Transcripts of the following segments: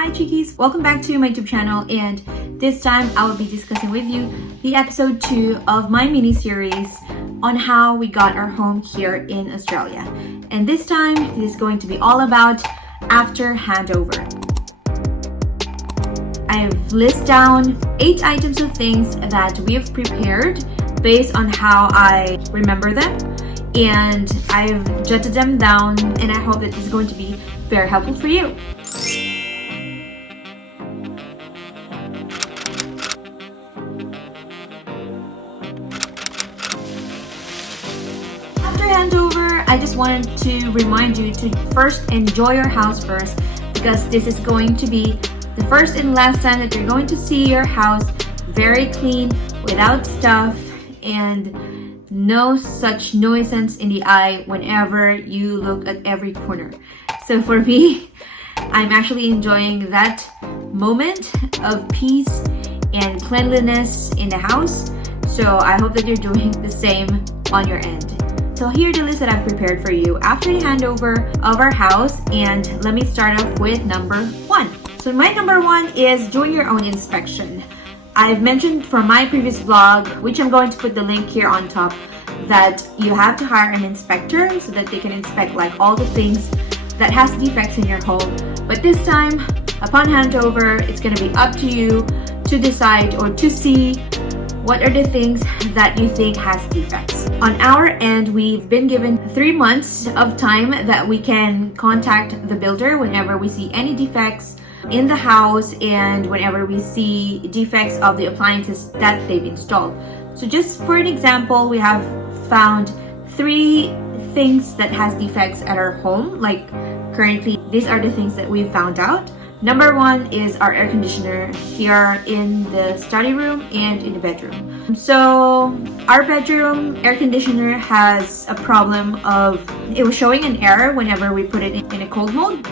Hi Chickies! Welcome back to my YouTube channel, and this time I will be discussing with you the episode 2 of my mini-series on how we got our home here in Australia. And this time it is going to be all about after handover. I've listed down 8 items of things that we have prepared based on how I remember them, and I've jotted them down, and I hope that this is going to be very helpful for you. Handover, I just wanted to remind you to first enjoy your house first, because this is going to be the first and last time that you're going to see your house very clean, without stuff, and no such nuisance in the eye whenever you look at every corner. So for me, I'm actually enjoying that moment of peace and cleanliness in the house. So I hope that you're doing the same on your end. So here's the list that I've prepared for you after the handover of our house, and let me start off with number 1. So my number 1 is doing your own inspection. I've mentioned from my previous vlog, which I'm going to put the link here on top, that you have to hire an inspector so that they can inspect like all the things that has defects in your home. But this time, upon handover, it's going to be up to you to decide or to see what are the things that you think has defects. On our end, we've been given 3 months of time that we can contact the builder whenever we see any defects in the house and whenever we see defects of the appliances that they've installed. So just for an example, we have found 3 things that has defects at our home. Like currently, these are the things that we found out. Number 1 is our air conditioner here in the study room and in the bedroom. So our bedroom air conditioner has a problem of, it was showing an error whenever we put it in a cold mode.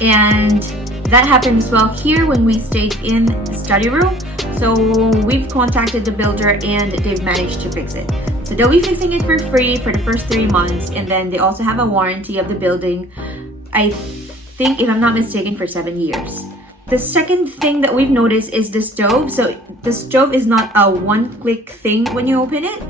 And that happened as well here when we stayed in the study room. So we've contacted the builder and they've managed to fix it. So they'll be fixing it for free for the first 3 months, and then they also have a warranty of the building, I think, if I'm not mistaken, for 7 years. The second thing that we've noticed is the stove. So the stove is not a one-click thing when you open it.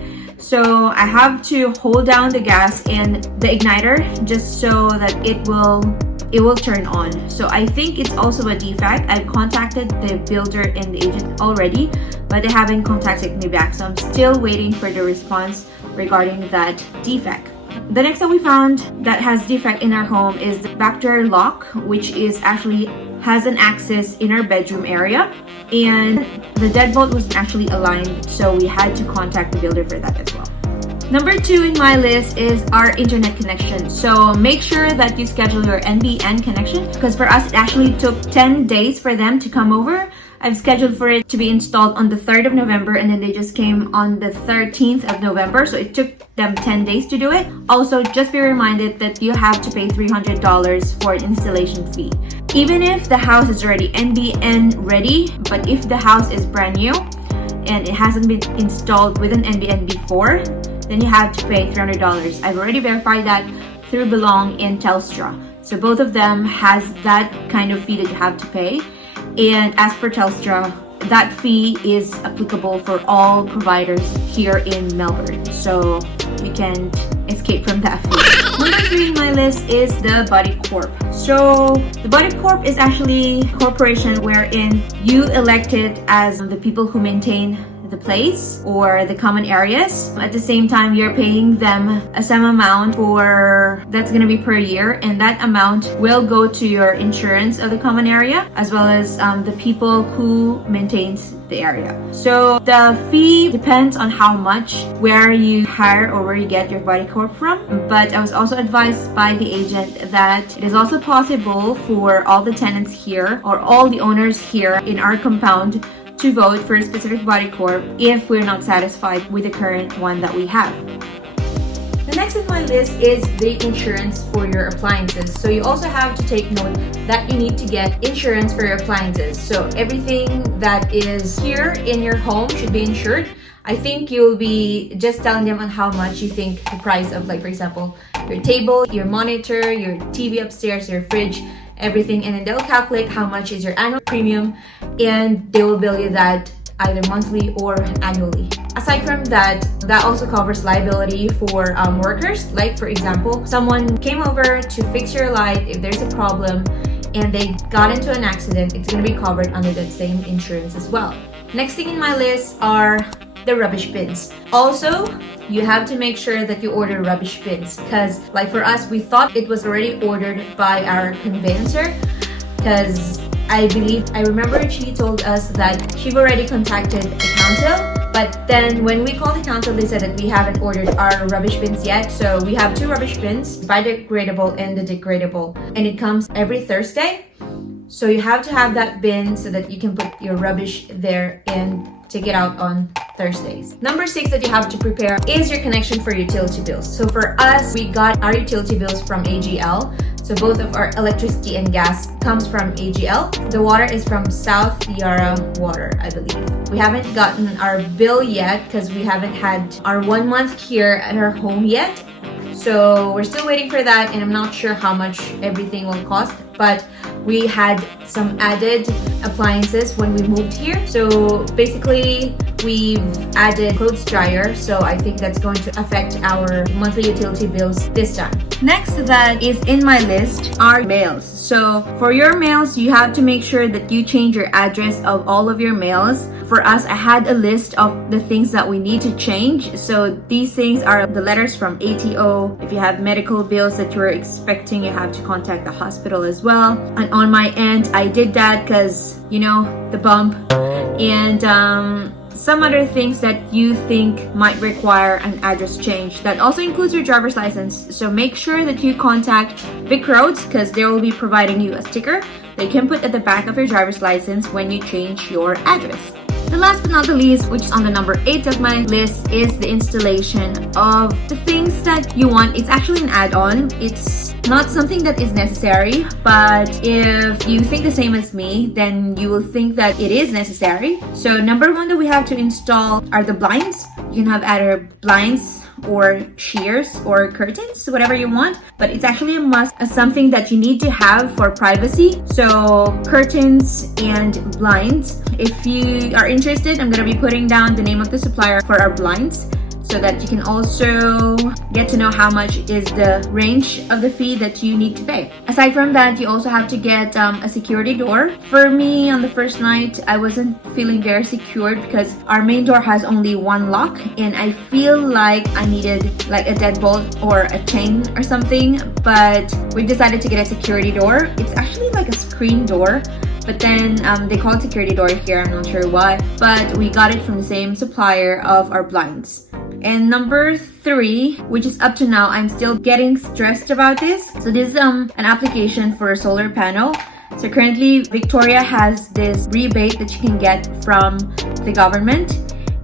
So I have to hold down the gas and the igniter just so that it will turn on. So I think it's also a defect. I've contacted the builder and the agent already, but they haven't contacted me back. So I'm still waiting for the response regarding that defect. The next that we found that has defect in our home is the back door lock, which is actually has an access in our bedroom area, and the deadbolt was actually aligned, so we had to contact the builder for that as well. Number 2 in my list is our internet connection. So make sure that you schedule your NBN connection, because for us it actually took 10 days for them to come over. I've scheduled for it to be installed on the 3rd of November, and then they just came on the 13th of November. So it took them 10 days to do it. Also, just be reminded that you have to pay $300 for an installation fee. Even if the house is already NBN ready, but if the house is brand new and it hasn't been installed with an NBN before, then you have to pay $300. I've already verified that through Belong and Telstra. So both of them has that kind of fee that you have to pay. And as per Telstra, that fee is applicable for all providers here in Melbourne. So you can't escape from that fee. Number 3 in my list is the Body Corp. So the Body Corp is actually a corporation wherein you elected as the people who maintain the place or the common areas. At the same time, you're paying them a sum amount for that's going to be per year, and that amount will go to your insurance of the common area as well as the people who maintains the area. So the fee depends on how much, where you hire or where you get your Body Corp from. But I was also advised by the agent that it is also possible for all the tenants here or all the owners here in our compound to vote for a specific Body Corp if we're not satisfied with the current one that we have. The next on my list is the insurance for your appliances. So you also have to take note that you need to get insurance for your appliances. So everything that is here in your home should be insured. I think you'll be just telling them on how much you think the price of, like, for example, your table, your monitor, your TV upstairs, your fridge, everything, and then they'll calculate how much is your annual premium, and they will bill you that either monthly or annually. Aside from that, that also covers liability for workers. Like for example, someone came over to fix your light. If there's a problem and they got into an accident, it's going to be covered under that same insurance as well. Next thing in my list are the rubbish bins. Also, you have to make sure that you order rubbish bins, because like for us, we thought it was already ordered by our conveyancer, because I remember she told us that she've already contacted the council, but then when we called the council, they said that we haven't ordered our rubbish bins yet. So we have 2 rubbish bins, biodegradable and the degradable, and it comes every Thursday. So you have to have that bin so that you can put your rubbish there and take it out on Thursdays. Number 6 that you have to prepare is your connection for utility bills. So for us, we got our utility bills from AGL. So both of our electricity and gas comes from AGL. The water is from South Yarra Water, I believe. We haven't gotten our bill yet because we haven't had our 1 month here at our home yet. So we're still waiting for that, and I'm not sure how much everything will cost, but we had some added appliances when we moved here. So basically, we've added clothes dryer, so I think that's going to affect our monthly utility bills this time. Next that is in my list are mails. So for your mails, you have to make sure that you change your address of all of your mails. For us, I had a list of the things that we need to change. So these things are the letters from ATO. If you have medical bills that you're expecting, you have to contact the hospital as well. And on my end, I did that because, you know, the bump and some other things that you think might require an address change. That also includes your driver's license. So make sure that you contact Vic Roads, because they will be providing you a sticker that you can put at the back of your driver's license when you change your address. The last but not the least, which is on the number 8 of my list, is the installation of the things that you want. It's actually an add-on. It's not something that is necessary, but if you think the same as me, then you will think that it is necessary. So number 1 that we have to install are the blinds. You can have either blinds or shears or curtains, whatever you want, but it's actually a must, something that you need to have for privacy. So curtains and blinds. If you are interested, I'm going to be putting down the name of the supplier for our blinds, so that you can also get to know how much is the range of the fee that you need to pay. Aside from that, you also have to get a security door. For me, on the first night, I wasn't feeling very secured because our main door has only 1 lock, and I feel like I needed like a deadbolt or a chain or something, but we decided to get a security door. It's actually like a screen door, but then they call it security door here, I'm not sure why, but we got it from the same supplier of our blinds. And number 3, which is up to now, I'm still getting stressed about this. So this is an application for a solar panel. So currently Victoria has this rebate that you can get from the government,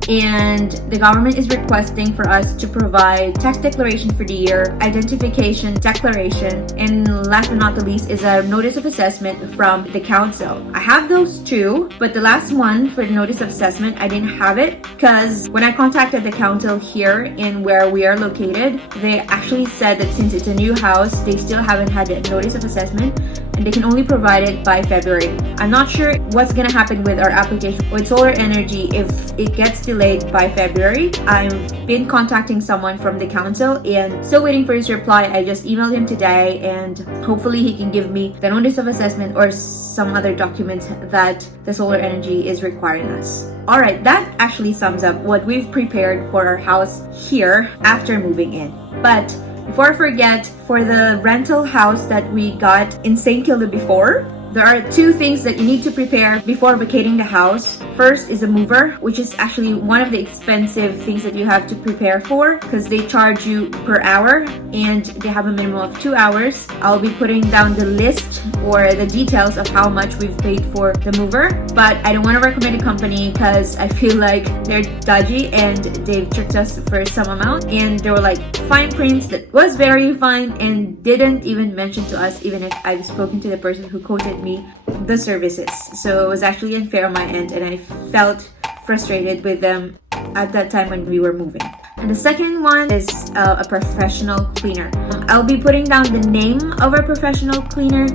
and the government is requesting for us to provide tax declaration for the year, identification declaration, and last but not the least is a notice of assessment from the council. I have those 2, but the last one for the notice of assessment, I didn't have it because when I contacted the council here in where we are located, they actually said that since it's a new house, they still haven't had a notice of assessment, and they can only provide it by February. I'm not sure what's gonna happen with our application with solar energy if it gets delayed by February. I've been contacting someone from the council and still waiting for his reply. I just emailed him today, and hopefully he can give me the notice of assessment or some other documents that the solar energy is requiring us. Alright, that actually sums up what we've prepared for our house here after moving in. But before I forget, for the rental house that we got in St. Kilda before, there are 2 things that you need to prepare before vacating the house. First is a mover, which is actually one of the expensive things that you have to prepare for because they charge you per hour and they have a minimum of 2 hours. I'll be putting down the list or the details of how much we've paid for the mover, but I don't want to recommend a company because I feel like they're dodgy and they've tricked us for some amount, and there were like fine prints that was very fine and didn't even mention to us even if I've spoken to the person who quoted me the services. So it was actually unfair on my end, and I felt frustrated with them at that time when we were moving. And the second one is a professional cleaner. I'll be putting down the name of our professional cleaner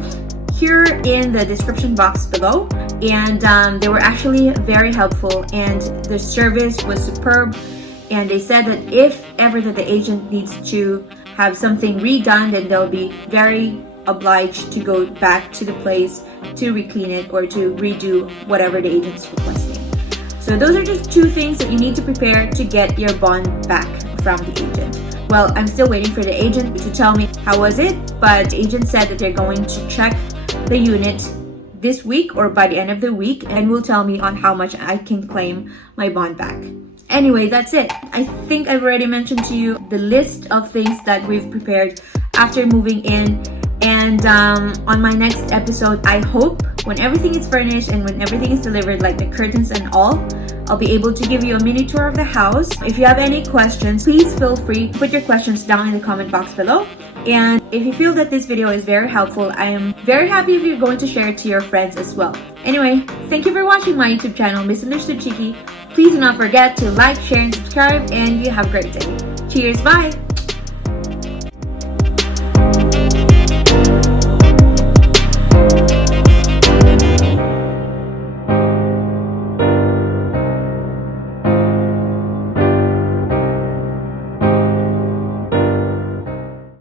here in the description box below, and they were actually very helpful, and the service was superb. And they said that if ever that the agent needs to have something redone, then they'll be very obliged to go back to the place to re-clean it or to redo whatever the agent's requesting. So those are just 2 things that you need to prepare to get your bond back from the agent. Well, I'm still waiting for the agent to tell me how was it, but the agent said that they're going to check the unit this week or by the end of the week and will tell me on how much I can claim my bond back. Anyway, that's it. I think I've already mentioned to you the list of things that we've prepared after moving in. And on my next episode, I hope when everything is furnished and when everything is delivered, like the curtains and all, I'll be able to give you a mini tour of the house. If you have any questions, please feel free to put your questions down in the comment box below. And if you feel that this video is very helpful, I am very happy if you're going to share it to your friends as well. Anyway, thank you for watching my YouTube channel, Misunderstood Cheeky. Please do not forget to like, share, and subscribe, and you have a great day. Cheers, bye!